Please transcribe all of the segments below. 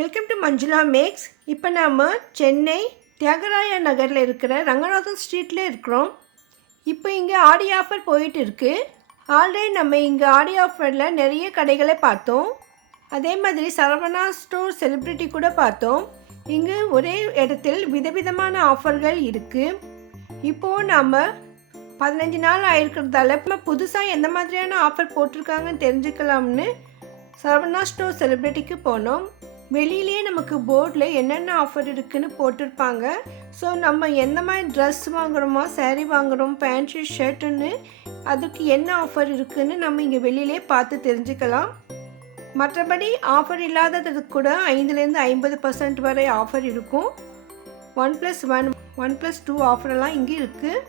Welcome to Manjula maths. இப்போ நாம் சென்னை தியாகராய நகரில் இருக்கிற ரங்கநாதன் ஸ்ட்ரீட்டில் இருக்கிறோம். இப்போ இங்கே ஆடி ஆஃபர் போயிட்டு இருக்குது. ஆல்ரெடி நம்ம இங்கே ஆடி ஆஃபரில் நிறைய கடைகளை பார்த்தோம். அதே மாதிரி சரவணா ஸ்டோர் செலிப்ரிட்டி கூட பார்த்தோம். இங்கே ஒரே இடத்தில் விதவிதமான ஆஃபர்கள் இருக்குது. இப்போது நாம் 15 நாள் ஆகிருக்கிறதால நம்ம புதுசாக எந்த மாதிரியான ஆஃபர் போட்டிருக்காங்கன்னு தெரிஞ்சுக்கலாம்னு சரவணா ஸ்டோர் செலிப்ரிட்டிக்கு போனோம். வெளியிலேயே நமக்கு போர்டில் என்னென்ன ஆஃபர் இருக்குதுன்னு போட்டிருப்பாங்க. ஸோ நம்ம எந்த மாதிரி ட்ரெஸ் வாங்குகிறோமோ, சேரீ வாங்குகிறோம், பேண்ட் ஷர்ட்டுன்னு அதுக்கு என்ன ஆஃபர் இருக்குதுன்னு நம்ம இங்கே வெளியிலே பார்த்து தெரிஞ்சுக்கலாம். மற்றபடி ஆஃபர் இல்லாததுக்கு கூட 5லேருந்து 50% வரை ஆஃபர் இருக்கும். 1+1 1+2 ஆஃபரெல்லாம் இங்கே இருக்குது.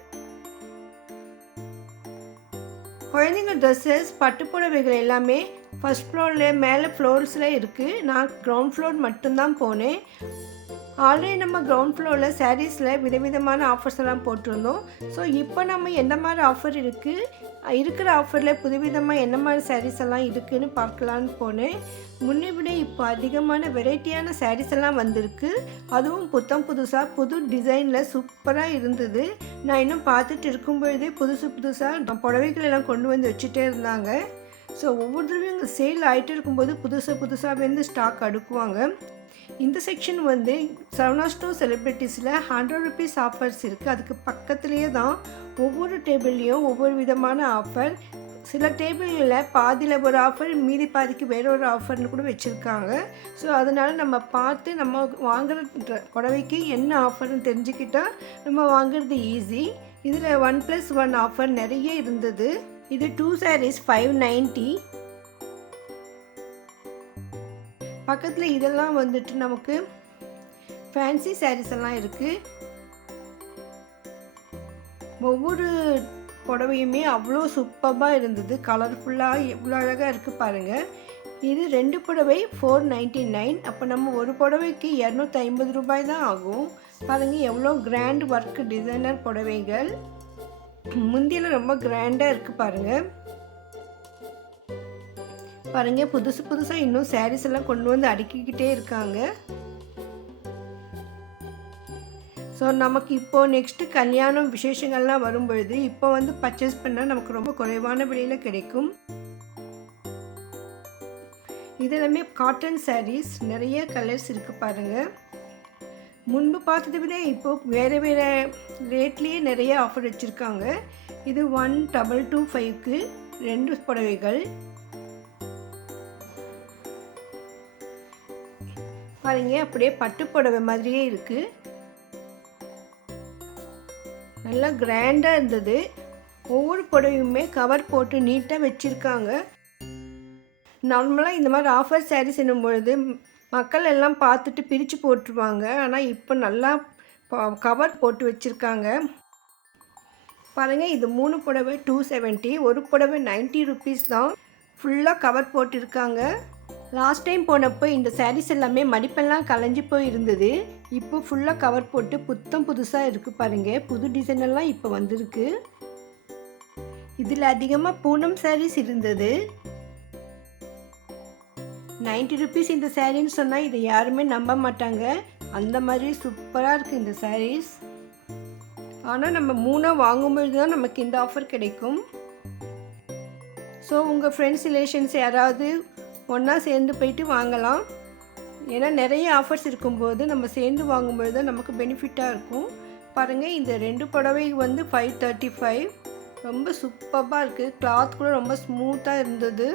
குழந்தைங்க ட்ரெஸ்ஸஸ், பட்டுப்புடவைகள் எல்லாமே ஃபஸ்ட் ஃப்ளோரில் மேலே ஃப்ளோர்ஸில் இருக்குது. நான் கிரவுண்ட் ஃப்ளோர் மட்டும்தான் போனேன். ஆல்ரெடி நம்ம கிரவுண்ட் ஃப்ளோரில் சாரீஸில் விதவிதமான ஆஃபர்ஸ் எல்லாம் போட்டிருந்தோம். ஸோ இப்போ நம்ம எந்த மாதிரி ஆஃபர் இருக்குது, இருக்கிற ஆஃபரில் புதுவிதமாக என்ன மாதிரி சாரீஸ் எல்லாம் இருக்குதுன்னு பார்க்கலான்னு போனேன். முன்னே விட இப்போ அதிகமான வெரைட்டியான சாரீஸ் எல்லாம் வந்திருக்கு. அதுவும் புதுசாக புது டிசைனில் சூப்பராக இருந்தது. நான் இன்னும் பார்த்துட்டு இருக்கும்பொழுதே புதுசாக புடவைகள் எல்லாம் கொண்டு வந்து வச்சுட்டே இருந்தாங்க. ஸோ ஒவ்வொரு தடவையும் இங்கே சேல் ஆகிட்டு இருக்கும்போது புதுசாக வந்து ஸ்டாக் அடுக்குவாங்க. இந்த செக்ஷன் வந்து சரவணா ஸ்டோர் செலிப்ரிட்டிஸில் 100 rupees ஆஃபர்ஸ் இருக்குது. அதுக்கு பக்கத்துலேயே தான் ஒவ்வொரு டேபிள்லேயும் ஒவ்வொரு விதமான ஆஃபர். சில டேபிளில் பாதியில் ஒரு ஆஃபர், மீதி பாதிக்கு வேறொரு ஆஃபர்னு கூட வச்சுருக்காங்க. ஸோ அதனால் நம்ம பார்த்து நம்ம வாங்குகிற புடவைக்கு என்ன ஆஃபர்னு தெரிஞ்சுக்கிட்டால் நம்ம வாங்குறது ஈஸி. இதில் 1+1 ஆஃபர் நிறைய இருந்தது. இது 2 sarees 590. பக்கத்தில் இதெல்லாம் வந்துட்டு நமக்கு ஃபேன்சி சாரீஸ் எல்லாம் இருக்குது. ஒவ்வொரு புடவையுமே அவ்வளோ சூப்பராக இருந்தது. கலர்ஃபுல்லாக எவ்வளோ அழகாக இருக்குது பாருங்கள். இது 2 புடவை 499. அப்போ நம்ம ஒரு புடவைக்கு 250 ரூபாய் தான் ஆகும். பாருங்கள் எவ்வளோ கிராண்ட் ஒர்க் டிசைனர் புடவைகள். முந்தியில் ரொம்ப கிராண்டாக இருக்குது பாருங்கள். புதுசாக இன்னும் சாரீஸ் எல்லாம் கொண்டு வந்து அடுக்கிக்கிட்டே இருக்காங்க. ஸோ நமக்கு இப்போது நெக்ஸ்ட்டு கல்யாணம் விசேஷங்கள்லாம் வரும்பொழுது இப்போ வந்து பர்ச்சேஸ் பண்ணால் நமக்கு ரொம்ப குறைவான விலையில் கிடைக்கும். இதெல்லாமே காட்டன் சாரீஸ், நிறைய கலர்ஸ் இருக்குது பாருங்கள். முன்பு பார்த்ததை விட இப்போது வேறு ரேட்லேயே நிறைய ஆஃபர் வச்சுருக்காங்க. இது 1225க்கு 2 புடவைகள். பாருங்க அப்படியே பட்டு புடவை மாதிரியே இருக்குது. நல்லா கிராண்டாக இருந்தது. ஒவ்வொரு புடவையுமே கவர் போட்டு நீட்டாக வச்சுருக்காங்க. நார்மலாக இந்த மாதிரி ஆஃபர் சாரீஸ் என்னும் பொழுது மக்கள் எல்லாம் பார்த்துட்டு பிரித்து போட்டுருவாங்க. ஆனால் இப்போ நல்லா கவர் போட்டு வச்சுருக்காங்க. பாருங்கள் இது 3 புடவை 270, ஒரு புடவை 90 rupees தான். ஃபுல்லாக கவர் போட்டிருக்காங்க. லாஸ்ட் டைம் போனப்போ இந்த சாரீஸ் எல்லாமே மடிப்பெல்லாம் கலைஞ்சி போய் இருந்தது. இப்போ ஃபுல்லாக கவர் போட்டு புதுசாக இருக்குது பாருங்கள். புது டிசைனெல்லாம் இப்போ வந்திருக்கு. இதில் அதிகமாக பூனம் சாரீஸ் இருந்தது. 90 rupees இந்த சாரீன்னு சொன்னால் இதை யாருமே நம்ப மாட்டாங்க. அந்த மாதிரி சூப்பராக இருக்குது இந்த சாரீஸ். ஆனால் நம்ம 3 வாங்கும்பொழுது தான் நமக்கு இந்த ஆஃபர் கிடைக்கும். ஸோ உங்கள் ஃப்ரெண்ட்ஸ் ரிலேஷன்ஸ் யாராவது ஒன்றா சேர்ந்து போயிட்டு வாங்கலாம். ஏன்னா நிறைய ஆஃபர்ஸ் இருக்கும்போது நம்ம சேர்ந்து வாங்கும்பொழுது தான் நமக்கு பெனிஃபிட்டாக இருக்கும். பாருங்கள் இந்த 2 புடவை வந்து 535. ரொம்ப சூப்பராக இருக்குது. கிளாத் கூட ரொம்ப ஸ்மூத்தாக இருந்தது.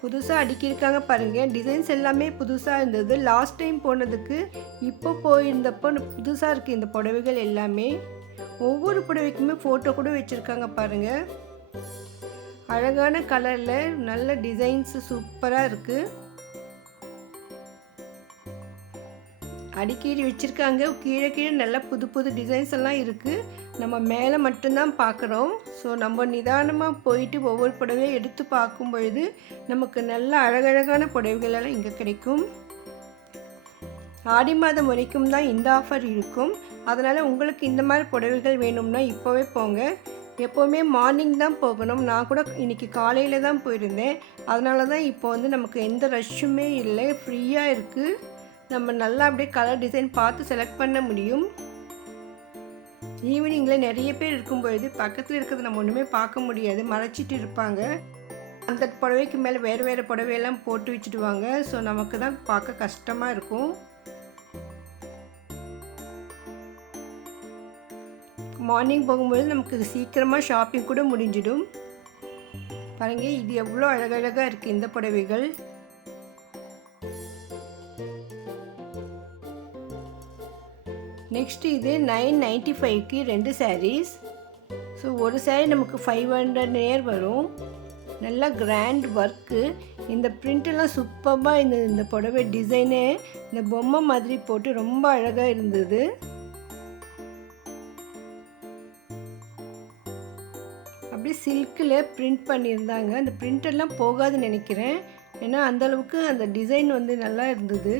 புதுசாக அடுக்கியிருக்காங்க பாருங்கள். டிசைன்ஸ் எல்லாமே புதுசாக இருந்தது. லாஸ்ட் டைம் போனதுக்கு இப்போ போயிருந்தப்போ புதுசாக இருக்குது இந்த புடவைகள் எல்லாமே. ஒவ்வொரு புடவைக்குமே ஃபோட்டோ கூட வச்சுருக்காங்க பாருங்கள். அழகான கலரில் நல்ல டிசைன்ஸு சூப்பராக இருக்குது. அடிக்கடி வச்சுருக்காங்க. கீழே நல்ல புது டிசைன்ஸ் எல்லாம் இருக்குது. நம்ம மேலே மட்டும்தான் பார்க்குறோம். ஸோ நம்ம நிதானமாக போயிட்டு ஒவ்வொரு புடவையும் எடுத்து பார்க்கும் பொழுது நமக்கு நல்ல அழகழகான புடவைகளெல்லாம் இங்கே கிடைக்கும். ஆடி மாதம் வரைக்கும் தான் இந்த ஆஃபர் இருக்கும். அதனால் உங்களுக்கு இந்த மாதிரி புடவைகள் வேணும்னா இப்போவே போங்க. எப்போவுமே மார்னிங் தான் போகணும். நான் கூட இன்றைக்கி காலையில் தான் போயிருந்தேன். அதனால தான் இப்போ வந்து நமக்கு எந்த ரஷ்ஷுமே இல்லை, ஃப்ரீயாக இருக்குது. நம்ம நல்லா அப்படியே கலர் டிசைன் பார்த்து செலக்ட் பண்ண முடியும். ஈவினிங்கில் நிறைய பேர் இருக்கும்பொழுது பக்கத்தில் இருக்கிறது நம்ம ஒன்றுமே பார்க்க முடியாது, மறைச்சிட்டு இருப்பாங்க. அந்த புடவைக்கு மேலே வேறு வேறு புடவையெல்லாம் போட்டு வச்சுடுவாங்க. ஸோ நமக்கு தான் பார்க்க கஷ்டமாக இருக்கும். மார்னிங் போகும்போது நமக்கு சீக்கிரமாக ஷாப்பிங் கூட முடிஞ்சிடும். பாருங்கள், இது எவ்வளோ அழகழகாக இருக்குது இந்த புடவைகள். நெக்ஸ்ட்டு இது 995க்கு 2 சாரீஸ். ஸோ ஒரு சாரீ நமக்கு 500 நேர் வரும். நல்லா கிராண்ட் ஒர்க்கு. இந்த பிரிண்டெல்லாம் சூப்பராக இந்த புடவை டிசைனே இந்த பொம்மை மாதிரி போட்டு ரொம்ப அழகாக இருந்தது. அப்படியே சில்கில் பிரிண்ட் பண்ணியிருந்தாங்க. அந்த பிரிண்டெல்லாம் போகாதுன்னு நினைக்கிறேன், ஏன்னா அந்தளவுக்கு அந்த டிசைன் வந்து நல்லா இருந்தது.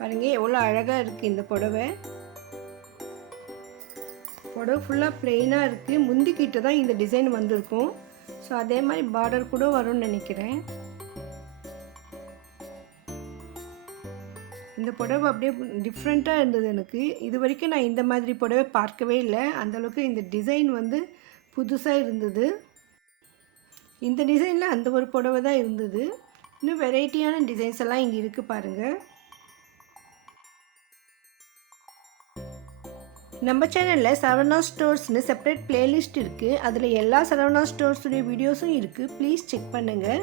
பாருங்கள் எவ்வளோ அழகாக இருக்குது இந்த புடவை. புடவை ஃபுல்லாக ப்ளெயினாக இருக்குது. முந்திக்கிட்ட தான் இந்த டிசைன் வந்திருக்கும். ஸோ அதே மாதிரி பார்டர் கூட வரும்னு நினைக்கிறேன். இந்த புடவை அப்படியே டிஃப்ரெண்ட்டாக இருந்தது எனக்கு. இது வரைக்கும் நான் இந்த மாதிரி புடவை பார்க்கவே இல்லை. அந்தளவுக்கு இந்த டிசைன் வந்து புதுசாக இருந்தது. இந்த டிசைனில் அந்த ஒரு புடவை தான் இருந்தது. இன்னும் வெரைட்டியான டிசைன்ஸ் எல்லாம் இங்கே இருக்குது பாருங்கள். நம்ம சேனலில் சரவணா ஸ்டோர்ஸ்னு செப்பரேட் பிளேலிஸ்ட் இருக்குது. அதில் எல்லா சரவணா ஸ்டோர்ஸுடைய வீடியோஸும் இருக்குது. ப்ளீஸ் செக் பண்ணுங்கள்.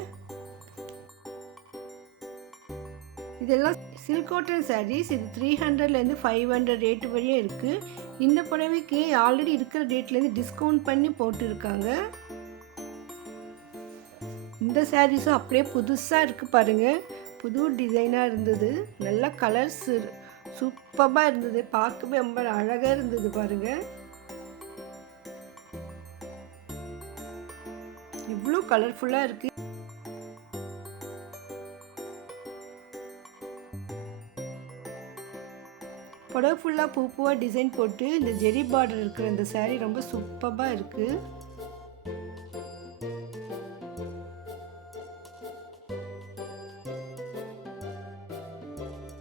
இதெல்லாம் சில்க் காட்டன் சாரீஸ். இது 300லேருந்து 500 ரேட்டு வரையும் இருக்குது. இந்த புடவைக்கு ஆல்ரெடி இருக்கிற ரேட்லேருந்து டிஸ்கவுண்ட் பண்ணி போட்டுருக்காங்க. இந்த சாரீஸும் அப்படியே புதுசாக இருக்குது பாருங்கள். புது டிசைனாக இருந்தது. நல்ல கலர்ஸ் சூப்பராக இருந்தது. பார்க்கவே ரொம்ப அழகாக இருந்தது பாருங்கள். இவ்வளோ கலர்ஃபுல்லாக இருக்குது. புடவை ஃபுல்லாக பூவாக டிசைன் போட்டு இந்த ஜெரி பார்டர் இருக்கிற இந்த சாரீ ரொம்ப சூப்பராக இருக்குது.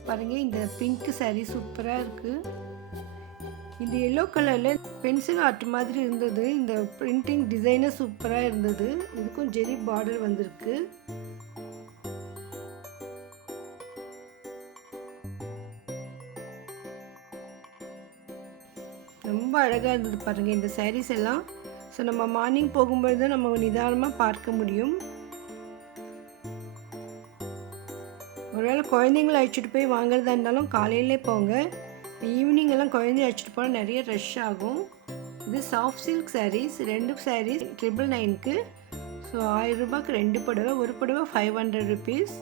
பாருங்கள், இந்த பிங்க் சாரீ சூப்பராக இருக்குது. இந்த எல்லோ கலரில் பென்சில் ஆர்ட் மாதிரி இருந்தது. இந்த பிரிண்டிங் டிசைனே சூப்பராக இருந்தது. இதுக்கும் ஜெரி பார்டர் வந்திருக்கு. ரொம்ப அழகாக இருந்தது பாருங்கள் இந்த சாரீஸ் எல்லாம். ஸோ நம்ம மார்னிங் போகும்போது தான் நம்ம நிதானமாக பார்க்க முடியும். ஒருவேளை குழந்தைங்கள அழைச்சிட்டு போய் வாங்குறதா இருந்தாலும் காலையிலே போங்க. ஈவினிங் எல்லாம் குழந்தைய அழைச்சிட்டு போனால் நிறைய ரஷ் ஆகும். இது சாஃப்ட் சில்க் சாரீஸ். 2 சாரீஸ் 999க்கு. ஸோ 1000 ரூபாய்க்கு 2 புடவை. ஒரு புடவை 500 ருபீஸ்.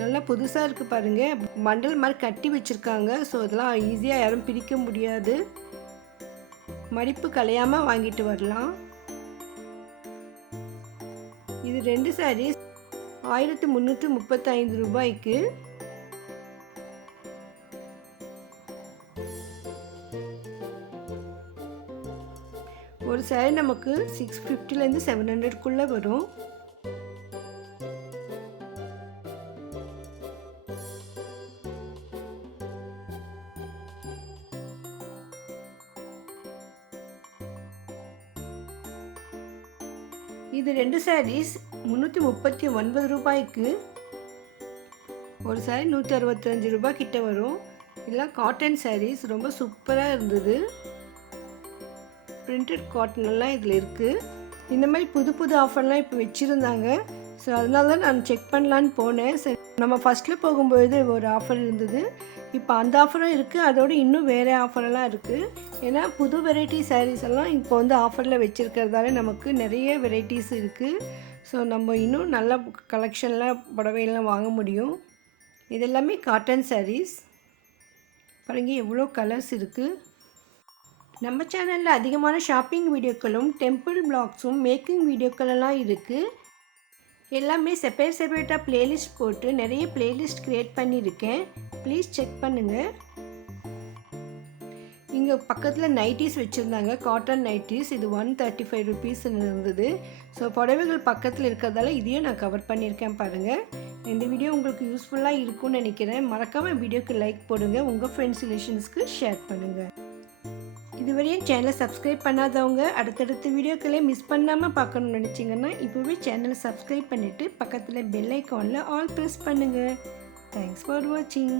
நல்லா புதுசாக இருக்குது பாருங்கள். பண்டல் மாதிரி கட்டி வச்சுருக்காங்க. ஸோ இதெல்லாம் ஈஸியாக யாரும் பிரிக்க முடியாது. மடிப்பு கலையாமல் வாங்கிட்டு வரலாம். இது 2 சாரீஸ் 1335 ரூபாய்க்கு. ஒரு சாரீ நமக்கு 650லேருந்து 700க்குள்ளே வரும். இது 2 சாரீஸ் 339 ரூபாய்க்கு. ஒரு சாரீ 165 ரூபாய் கிட்ட வரும். இதெல்லாம் காட்டன் சாரீஸ். ரொம்ப சூப்பராக இருந்தது. பிரிண்டட் காட்டனெல்லாம் இதில் இருக்குது. இந்த மாதிரி புது புது ஆஃபர்லாம் இப்போ வச்சுருந்தாங்க. ஸோ அதனால தான் நான் செக் பண்ணலான்னு போனேன். சரி, நம்ம ஃபஸ்ட்டில் போகும்போது ஒரு ஆஃபர் இருந்தது. இப்போ அந்த ஆஃபரும் இருக்குது. அதோடு இன்னும் வேறு ஆஃபரெல்லாம் இருக்குது. ஏன்னா புது வெரைட்டி சாரீஸ் எல்லாம் இப்போ வந்து ஆஃபரில் வச்சுருக்கிறதால நமக்கு நிறைய வெரைட்டிஸ் இருக்குது. ஸோ நம்ம இன்னும் நல்ல கலெக்ஷனில் புடவையெல்லாம் வாங்க முடியும். இதெல்லாமே காட்டன் சாரீஸ். பாருங்கள் எவ்வளோ கலர்ஸ் இருக்குது. நம்ம சேனலில் அதிகமான ஷாப்பிங் வீடியோக்களும் டெம்பிள் பிளாக்ஸும் மேக்கிங் வீடியோக்களெல்லாம் இருக்குது. எல்லாமே செப்பரேட்டாக பிளேலிஸ்ட் போட்டு நிறைய பிளேலிஸ்ட் க்ரியேட் பண்ணியிருக்கேன். ப்ளீஸ் செக் பண்ணுங்கள். இங்கே பக்கத்தில் நைட்டிஸ் வச்சுருந்தாங்க, காட்டன் நைட்டிஸ். இது 135 ருபீஸ்ன்னு இருந்தது. ஸோ புடவைகள் பக்கத்தில் இருக்கிறதால இதையும் நான் கவர் பண்ணியிருக்கேன் பாருங்கள். இந்த வீடியோ உங்களுக்கு யூஸ்ஃபுல்லாக இருக்கும்னு நினைக்கிறேன். மறக்காமல் வீடியோக்கு லைக் போடுங்க, உங்கள் ஃப்ரெண்ட்ஸ் ரிலேஷன்ஸ்க்கு ஷேர் பண்ணுங்கள். இதுவரையும் சேனலை சப்ஸ்கிரைப் பண்ணாதவங்க அடுத்தடுத்த வீடியோக்களே மிஸ் பண்ணாமல் பார்க்கணும்னு நினச்சிங்கன்னா இப்போவே சேனலை சப்ஸ்கிரைப் பண்ணிவிட்டு பக்கத்தில் பெல் ஐக்கானில் ஆல் ப்ரெஸ் பண்ணுங்கள். தேங்க்ஸ் ஃபார் வாட்சிங்.